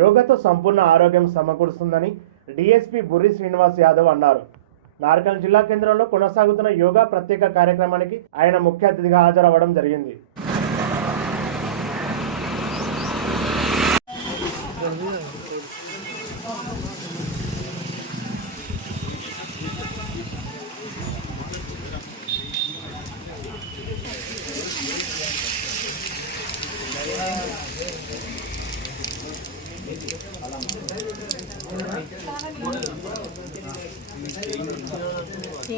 యోగతో సంపూర్ణ ఆరోగ్యం సమకూరుస్తుందని డిఎస్పీ బుర్రి శ్రీనివాస్ యాదవ్ అన్నారు. నార్కల్ జిల్లా కేంద్రంలో కొనసాగుతున్న యోగా ప్రత్యేక కార్యక్రమానికి ఆయన ముఖ్య అతిథిగా హాజరవ్వడం జరిగింది.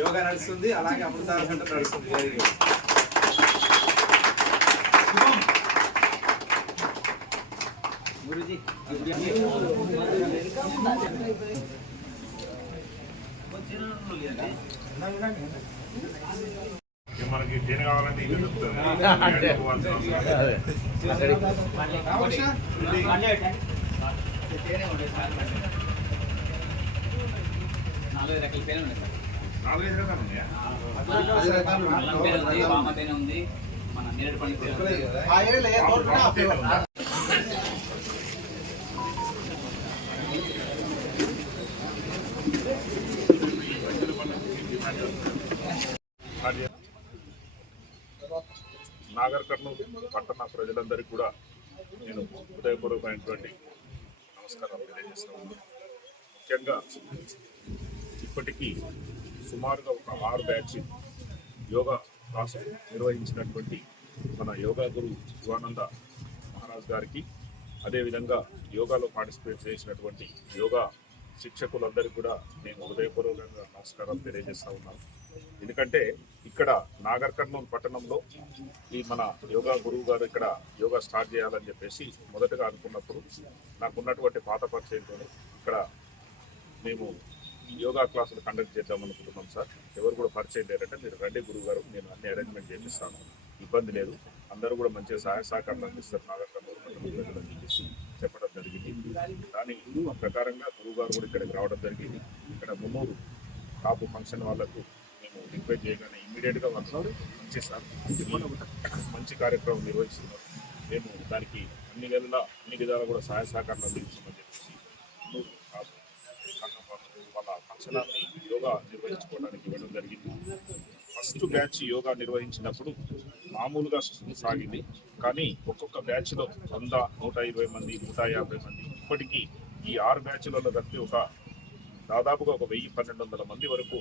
యోగా నడుస్తుంది అలాగే అమృతాల సెంటర్ నడుస్తుంది. Very good. మనకి దేని కావాలంటే ఇది నాలుగు రకాల పేరు ఉన్నాయి సార్. నాలుగైదు రకాలు ఉన్నాయా ఉంది ఉంది మన నేరేడు పండు పేరు ఉంది నాగర్ కర్నూలు పట్టణ ప్రజలందరికీ కూడా నేను హృదయపూర్వకమైనటువంటి నమస్కారాలు తెలియజేస్తా ఉన్నాను. ముఖ్యంగా ఇప్పటికీ సుమారుగా ఒక ఆరు బ్యాచ్ యోగా క్లాసు నిర్వహించినటువంటి మన యోగా గురు శివానంద మహారాజ్ గారికి అదేవిధంగా యోగాలో పార్టిసిపేట్ చేసినటువంటి యోగా శిక్షకులందరికీ కూడా నేను హృదయపూర్వకంగా నమస్కారాలు తెలియజేస్తా ఉన్నాను. ఎందుకంటే ఇక్కడ నాగర్ కర్నూలు పట్టణంలో ఈ మన యోగా గురువు గారు ఇక్కడ యోగా స్టార్ట్ చేయాలని చెప్పేసి మొదటగా అనుకున్నప్పుడు నాకున్నటువంటి పాత పరిచయంతో ఇక్కడ మేము యోగా క్లాసులు కండక్ట్ చేద్దాం అనుకుంటున్నాం సార్. ఎవరు కూడా పరిచయం లేరంటే మీరు రండి గురువు గారు నేను అన్ని అరేంజ్మెంట్ చేపిస్తాను. ఇబ్బంది లేదు. అందరూ కూడా మంచిగా సహాయ సహకారాలు అందిస్తారు. నాగర్ చెప్పేసి చెప్పడం జరిగింది. దాని ప్రకారంగా గురువు గారు కూడా ఇక్కడికి రావడం జరిగింది. ఇక్కడ ముమ్మూరు కాపు ఫంక్షన్ వాళ్ళకు మేము రిక్వెస్ట్ చేయగానే ఇమ్మీడియట్గా వాళ్ళు మంచి సార్ మంచి కార్యక్రమం నిర్వహిస్తున్నారు. మేము దానికి అన్ని వేళలా అన్ని విధాలా కూడా సహాయ సహకారాలు అందించామని చెప్పేసి మున్నూరు కాపు సంఘం వాళ్ళు వాళ్ళ యోగా నిర్వహించుకోవడానికి ఇవ్వడం జరిగింది. ఫస్ట్ బ్యాచ్ యోగా నిర్వహించినప్పుడు మామూలుగా సాగింది. కానీ ఒక్కొక్క బ్యాచ్లో వంద నూట ఇరవై మంది నూట యాభై మంది ఇప్పటికీ ఈ ఆరు బ్యాచ్లలో కలిపి ఒక దాదాపుగా ఒక వెయ్యి పన్నెండు వందల మంది వరకు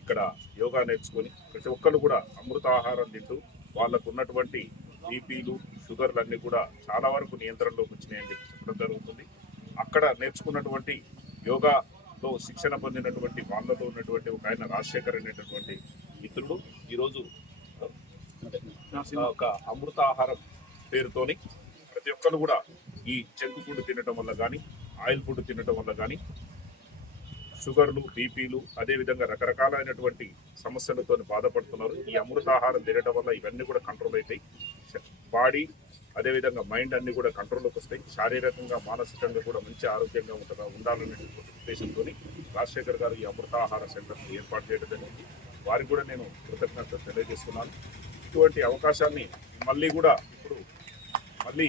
ఇక్కడ యోగా నేర్చుకొని ప్రతి ఒక్కరు కూడా అమృత ఆహారం తింటూ వాళ్ళకు ఉన్నటువంటి బీపీలు షుగర్లు అన్నీ కూడా చాలా వరకు నియంత్రణలోకి వచ్చినాయని చెప్పి చెప్పడం జరుగుతుంది. అక్కడ నేర్చుకున్నటువంటి యోగా యోగాలో శిక్షణ పొందినటువంటి వాళ్ళలో ఉన్నటువంటి ఒక ఆయన రాజశేఖర్ అనేటటువంటి మిత్రుడు. ఈరోజు ఒక అమృత ఆహారం పేరుతోని ప్రతి ఒక్కరు కూడా ఈ జంక్ ఫుడ్ తినటం వల్ల కానీ ఆయిల్ ఫుడ్ తినటం వల్ల కానీ షుగర్లు బీపీలు అదేవిధంగా రకరకాలైనటువంటి సమస్యలతో బాధపడుతున్నారు. ఈ అమృతాహారం తినడం వల్ల ఇవన్నీ కూడా కంట్రోల్ అవుతాయి బాడీ అదేవిధంగా మైండ్ అన్నీ కూడా కంట్రోల్లోకి వస్తాయి. శారీరకంగా మానసికంగా కూడా మంచి ఆరోగ్యంగా ఉంటుందా ఉండాలనేటువంటి ఉద్దేశంతో రాజశేఖర్ గారు ఈ అమృతాహార సెంటర్ ఏర్పాటు చేయడం జరిగింది. వారికి కూడా నేను కృతజ్ఞతలు తెలియజేస్తున్నాను. ఇటువంటి అవకాశాన్ని మళ్ళీ కూడా ఇప్పుడు మళ్ళీ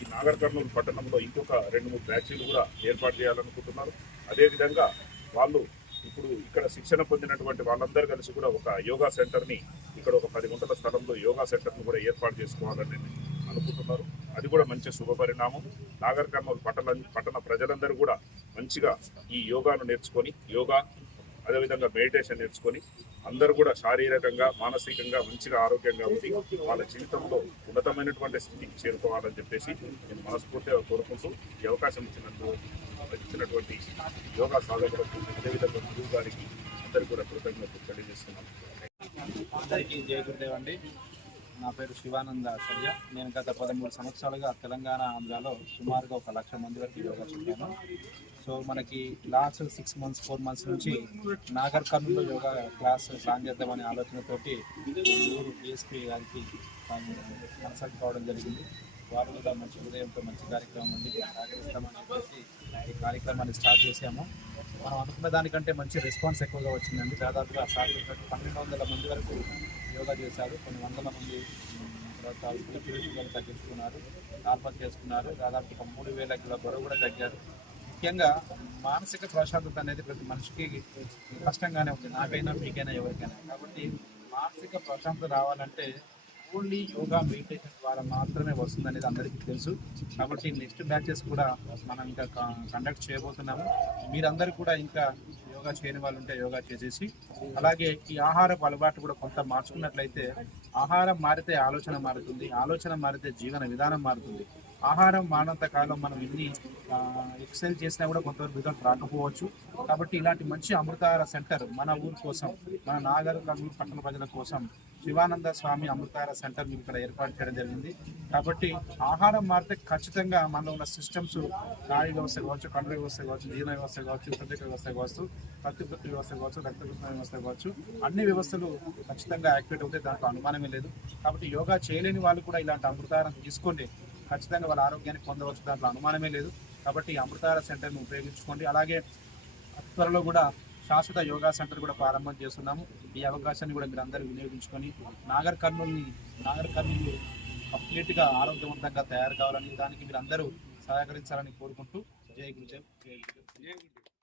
ఈ నాగర్ కర్నూలు పట్టణంలో ఇంకొక రెండు మూడు బ్యాచీలు కూడా ఏర్పాటు చేయాలనుకుంటున్నారు. అదేవిధంగా వాళ్ళు ఇప్పుడు ఇక్కడ శిక్షణ పొందినటువంటి వాళ్ళందరూ కలిసి కూడా ఒక యోగా సెంటర్ని ఇక్కడ ఒక పది గుంటల స్థలంలో యోగా సెంటర్ను కూడా ఏర్పాటు చేసుకోవాలని అనుకుంటున్నారు. అది కూడా మంచి శుభ పరిణామం. నాగర్ కర్నూలు పట్టణ పట్టణ ప్రజలందరూ కూడా మంచిగా ఈ యోగాను నేర్చుకొని యోగా అదేవిధంగా మెడిటేషన్ నేర్చుకొని అందరూ కూడా శారీరకంగా మానసికంగా మంచిగా ఆరోగ్యంగా ఉండి వాళ్ళ జీవితంలో ఉన్నతమైనటువంటి స్థితికి చేరుకోవాలని చెప్పేసి నేను మనస్ఫూర్తిగా కోరుకుంటూ ఈ అవకాశం ఇచ్చినందుకు ఇచ్చినటువంటి యోగా సాధకులకు అదేవిధంగా గురువు గారికి అందరికీ కూడా కృతజ్ఞతలు తెలియజేస్తున్నాను. అందరికీ జయగురుదేవండి నా పేరు శివానంద ఆచార్య. నేను గత పదమూడు సంవత్సరాలుగా తెలంగాణ ఆంధ్రాలో సుమారుగా ఒక లక్ష మంది వరకు యోగా చెప్పాను సో మనకి last six months four months నుంచి నాగర్ కర్నూలులో యోగా క్లాస్ ప్లాన్ చేద్దామనే ఆలోచనతోటి ఊరు డిఎస్పీ గారికి కన్సల్ట్ కావడం జరిగింది. వారు కూడా మంచి హృదయంతో మంచి కార్యక్రమం ఉంది సహకరిస్తామని చెప్పేసి ఈ కార్యక్రమాన్ని స్టార్ట్ చేశాము. మనం అనుకున్న దానికంటే మంచి రెస్పాన్స్ ఎక్కువగా వచ్చిందండి. దాదాపుగా సార్ పన్నెండు వందల మంది వరకు యోగా చేశారు. కొన్ని వందల మంది ఉమ్, తర్వాత తగ్గించుకున్నారు. ఆత్మహత్య చేసుకున్నారు. దాదాపు ఒక మూడు వేల కిలో బరువు కూడా తగ్గారు. ముఖ్యంగా మానసిక ప్రశాంతత అనేది ప్రతి మనిషికి కష్టంగానే ఉంది. నాకైనా మీకైనా ఎవరికైనా. కాబట్టి మానసిక ప్రశాంతత రావాలంటే ఓన్లీ యోగా మెడిటేషన్ ద్వారా మాత్రమే వస్తుంది అనేది అందరికీ తెలుసు. కాబట్టి నెక్స్ట్ బ్యాచెస్ కూడా మనం ఇంకా కండక్ట్ చేయబోతున్నాము. మీరందరూ కూడా ఇంకా యోగా చేయని వాళ్ళు ఉంటే యోగా చేసేసి అలాగే ఈ ఆహారపు అలవాటు కూడా కొంత మార్చుకున్నట్లయితే ఆహారం మారితే ఆలోచన మారుతుంది ఆలోచన మారితే జీవన విధానం మారుతుంది. ఆహారం మానంత కాలం మనం ఎన్ని ఎక్సైజ్ చేసినా కూడా కొంతవరకు రిజల్ట్ రాకపోవచ్చు. కాబట్టి ఇలాంటి మంచి అమృతాహార సెంటర్ మన ఊరు కోసం మన నాగర్ కర్నూలు పట్టణ ప్రజల కోసం శివానంద స్వామి అమృతాహార సెంటర్ ఇక్కడ ఏర్పాటు చేయడం జరిగింది. కాబట్టి ఆహారం మారితే ఖచ్చితంగా మనలో ఉన్న సిస్టమ్స్ నాడీ వ్యవస్థ కావచ్చు కండ్ర వ్యవస్థ కావచ్చు జీర్ణ వ్యవస్థ కావచ్చు హృదయ వ్యవస్థ కావచ్చు ప్రతిపత్తి వ్యవస్థ కావచ్చు రక్తకృష్ణ వ్యవస్థ కావచ్చు అన్ని వ్యవస్థలు ఖచ్చితంగా యాక్టివేట్ అవుతాయి. దాంట్లో అనుమానమే లేదు. కాబట్టి యోగా చేయలేని వాళ్ళు కూడా ఇలాంటి అమృతాహారం తీసుకోండి. ఖచ్చితంగా వాళ్ళ ఆరోగ్యాన్ని పొందవచ్చు. దాంట్లో అనుమానమే లేదు. కాబట్టి అమృతార సెంటర్ని ఉపయోగించుకోండి. అలాగే త్వరలో కూడా శాశ్వత యోగా సెంటర్ కూడా ప్రారంభం చేస్తున్నాము. ఈ అవకాశాన్ని కూడా మీరు అందరూ వినియోగించుకొని నాగర్ కర్నూలుని నాగర్ కర్నూలు కంప్లీట్గా ఆరోగ్యవంతంగా తయారు కావాలని దానికి మీరు అందరూ సహకరించాలని కోరుకుంటూ జై గురుదేవ్ జై గురుదేవ్. జై గురుదేవ్.